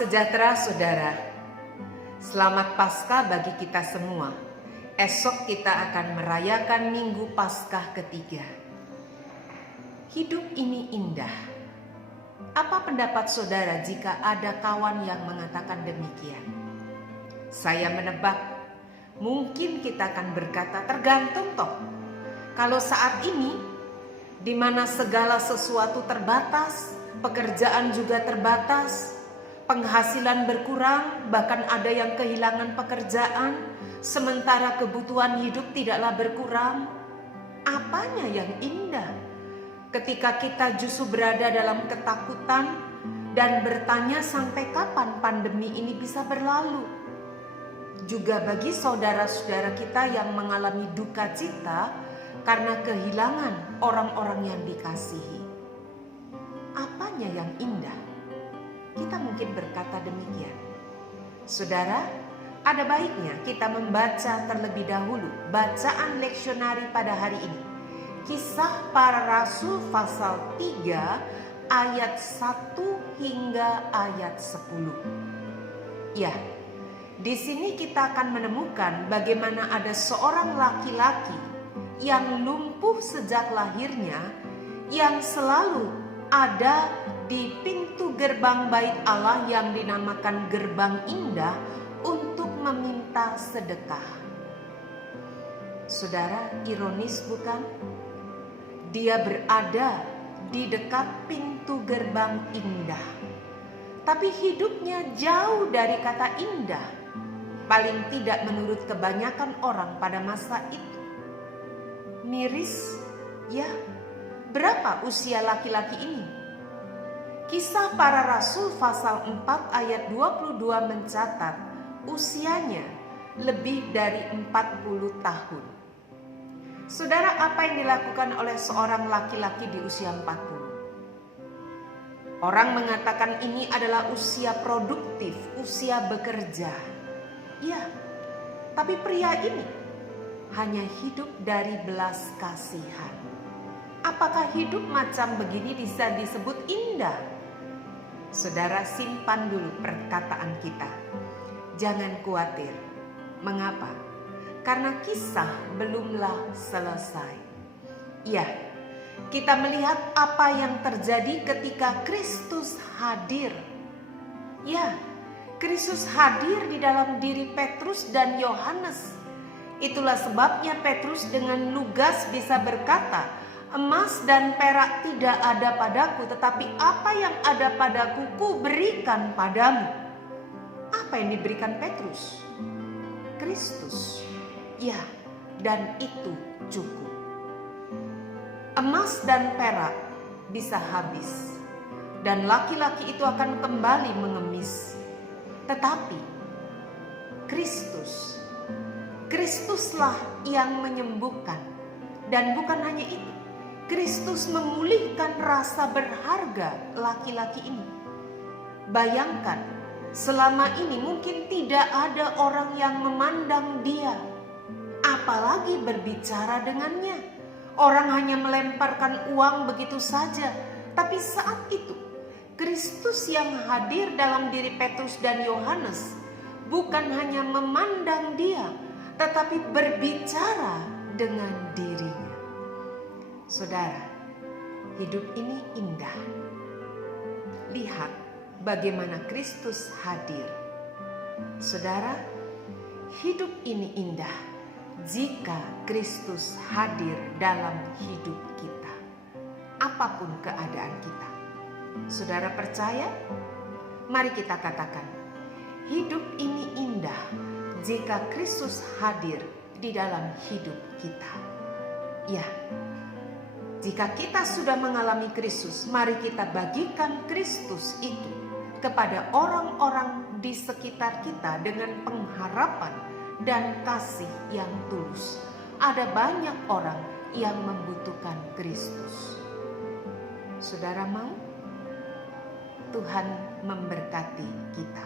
sejahtera saudara. Selamat Paskah bagi kita semua. Esok kita akan merayakan Minggu Paskah ketiga. Hidup ini indah. Apa pendapat saudara jika ada kawan yang mengatakan demikian? Saya menebak, mungkin kita akan berkata tergantung toh. Kalau saat ini, di mana segala sesuatu terbatas, pekerjaan juga terbatas, penghasilan berkurang, bahkan ada yang kehilangan pekerjaan, sementara kebutuhan hidup tidaklah berkurang. Apanya yang indah? Ketika kita justru berada dalam ketakutan dan bertanya sampai kapan pandemi ini bisa berlalu. Juga bagi saudara-saudara kita yang mengalami duka cita karena kehilangan orang-orang yang dikasihi. Apanya yang indah? Kita mungkin berkata demikian. Saudara, ada baiknya kita membaca terlebih dahulu bacaan leksionari pada hari ini. Kisah Para Rasul pasal 3 ayat 1 hingga ayat 10. Ya, di sini kita akan menemukan bagaimana ada seorang laki-laki yang lumpuh sejak lahirnya, yang selalu ada di pintu gerbang bait Allah yang dinamakan Gerbang Indah untuk meminta sedekah. Saudara, ironis bukan? Dia berada di dekat pintu gerbang indah, tapi hidupnya jauh dari kata indah. Paling tidak menurut kebanyakan orang pada masa itu. Miris, ya. Berapa usia laki-laki ini? Kisah Para Rasul pasal 4 ayat 22 mencatat usianya lebih dari 40 tahun. Saudara, apa yang dilakukan oleh seorang laki-laki di usia 40? Orang mengatakan ini adalah usia produktif, usia bekerja. Ya, tapi pria ini hanya hidup dari belas kasihan. Apakah hidup macam begini bisa disebut indah? Saudara, simpan dulu perkataan kita. Jangan khawatir. Mengapa? Karena kisah belumlah selesai. Ya, kita melihat apa yang terjadi ketika Kristus hadir. Ya, Kristus hadir di dalam diri Petrus dan Yohanes. Itulah sebabnya Petrus dengan lugas bisa berkata, emas dan perak tidak ada padaku, tetapi apa yang ada padaku ku berikan padamu. Apa yang diberikan Petrus? Kristus. Ya, dan itu cukup. Emas dan perak bisa habis, dan laki-laki itu akan kembali mengemis. Tetapi Kristuslah yang menyembuhkan. Dan bukan hanya itu, Kristus memulihkan rasa berharga laki-laki ini. Bayangkan, selama ini mungkin tidak ada orang yang memandang dia, apalagi berbicara dengannya. Orang hanya melemparkan uang begitu saja. Tapi saat itu, Kristus yang hadir dalam diri Petrus dan Yohanes bukan hanya memandang dia, tetapi berbicara dengan dirinya. Saudara, hidup ini indah. Lihat bagaimana Kristus hadir. Saudara, hidup ini indah jika Kristus hadir dalam hidup kita, apapun keadaan kita. Saudara percaya? Mari kita katakan, hidup ini indah jika Kristus hadir di dalam hidup kita. Ya, jika kita sudah mengalami Kristus, mari kita bagikan Kristus itu kepada orang-orang di sekitar kita dengan pengharapan dan kasih yang tulus. Ada banyak orang yang membutuhkan Kristus. Saudara mau? Tuhan memberkati kita.